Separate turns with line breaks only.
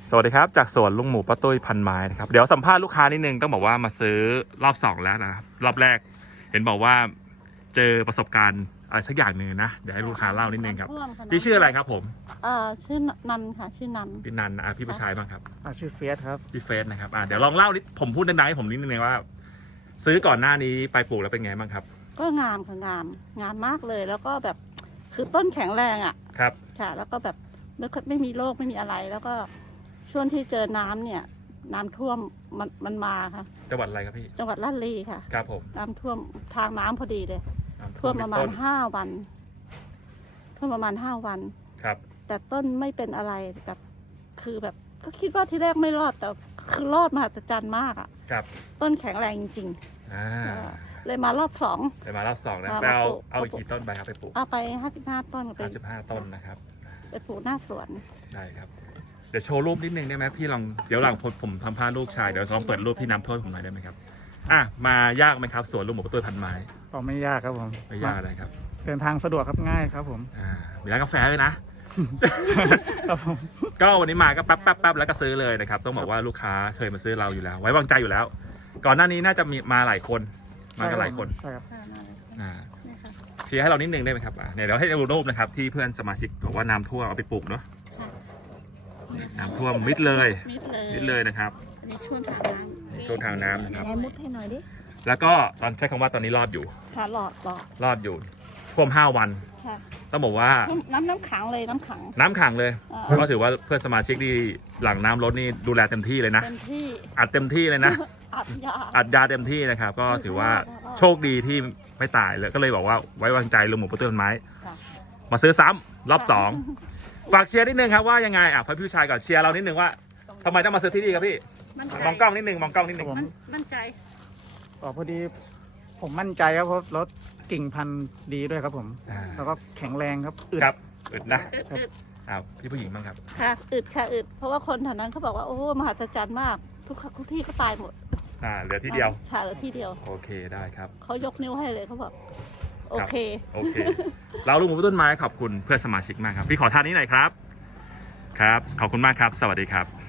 สวัสดีครับจากสวนลุงหมูป้าตุ้ยพันไม้นะครับเดี๋ยวสัมภาษณ์ลูกค้านิดนึงต้องบอกว่ามาซื้อรอบ2แล้วนะครับรอบแรกเห็นบอกว่าเจอประสบการณ์อะไรสักอย่างหนึ่งนะเดี๋ยวให้ลูกค้าเล่านิดนึงครับพี่ชื่ออะไรครับผม
ชื่อนันค่ะชื่อนัน
พี่นันนะพี่ผู้ชายบ้างครับ
ชื่อเฟสครับ
พี่เฟสนะครับเดี๋ยวลองเล่านิดผมพูดดังๆให้ผมนิดนึงว่า ซื้อก่อนหน้านี้ไปปลูกแล้วเป็นไงบ้างครับ
ก็งามค่ะงามมากเลยแล้วก็แบบคือต้นแข็งแรงอ่ะ
ครับ
ค่ะแล้วก็แบบไม่มีโรคไม่มีอะไรแล้วก็ช่วงที่เจอน้ำเนี่ยน้ำท่วมมันมาค่ะ
จังหวัดอะไรครับพี่
จังหวัดลาดลีค่ะ
ครับผม
น้ำท่วมทางน้ำพอดีเลยท่วมประมาณ5 วันท่วมประมาณ5 วัน
ครับ
แต่ต้นไม่เป็นอะไรแบบคือแบบก็คิดว่าที่แรกไม่รอดแต่คือรอดมหัศจรรย์มากอ่ะ
ครับ
ต้นแข็งแรงจริงๆเลยมารอบ2
เลยมารอบ2นะไปเอาอีกกี่ต้นไปครับไปปลูก
เอาไป55 ต้น
55 ต้นนะครับ
ไปปลูกหน้าสวน
ได้ครับเดี๋ยวโชว์รูปนิดนึงได้ไหมพี่ลองเดี๋ยวหลังผมทำผ้าลูกชายเดี๋ยวลองเปิดรูปที่น้ำท่วมผมหน่อยได้ไหมครับมายากไหมครับสวนลุงหมูป้าตุ้ยพันไม้
ก็ไม่ยากครับผม
ไม่ยากอะไรครับ
เดินทางสะดวกครับง่ายครับผม
มีร้านกาแฟเลยนะก็วันนี้มาก็แป๊บแล้วก็ซื้อเลยนะครับต้องบอกว่าลูกค้าเคยมาซื้อเราอยู่แล้วไว้วางใจอยู่แล้วก่อนหน้านี้น่าจะมีมาหลายคนมากันหลายคนเชียร์ให้เรานิดนึงได้ไหมครับเนี่ยเดี๋ยวให้ดูรูปนะครับที่เพื่อนสมาชิกบอกว่าน้ำท่วมเอาไปปลูกเนาะน้ำท่วมมิดเลยนะครับ
อันนี้ช่วงทางน้
ำช่วงทางน้ำนะครับ
มุดให้หน่อยดิ
แล้วก็ตอนใช้คำว่าตอนนี้รอดอยู่
ค่ะ
รอดอยู่ท่วม5 วันต้องบอกว่า
น้ำขังเลยน้ำ
ขังเลยก็ถือว่าเพื่อนสมาชิกที่หลังน้ำลดนี่ดูแลเต็มที่เลยนะอัดเต็มที่เลยนะอัดยาเต็มที่นะครับก็ถือว่าโชคดีที่ไม่ตายเลยก็เลยบอกว่าไว้วางใจลุงหมูป้าตุ้ยพันไม้มาซื้อซ้ำรอบ2ฝากเชียร์นิดนึงครับว่ายังไงพี่ชายก่อนเชียร์เรานิดนึงว่าทำไมต้องมาซื้อที่นี่ครับพี่มองกล้องนิดนึง
มั่นใจ
พอดีผมมั่นใจครับเพราะรถกิ่งพันธุ์ดีด้วยครับผมแล้วก็แข็งแรงครับ
อึดนะพี่ผู้หญิงบ้างครับ
ค่ะอึดเพราะว่าคนแถวนั้นเขาบอกว่าโอ้มหัศจรรย์มากทุกที่ก็ตายหมด
เหลือที่เดียว
เหลือที่เดียว
โอเคได้ครับ
เขายกนิ้วให้เลยเขาบอกโอเค
เราลุงหมูป้าตุ้ยไม้ขอบคุณเพื่อนสมาชิกมากครับพี่ขอทานนี้หน่อยครับขอบคุณมากครับสวัสดีครับ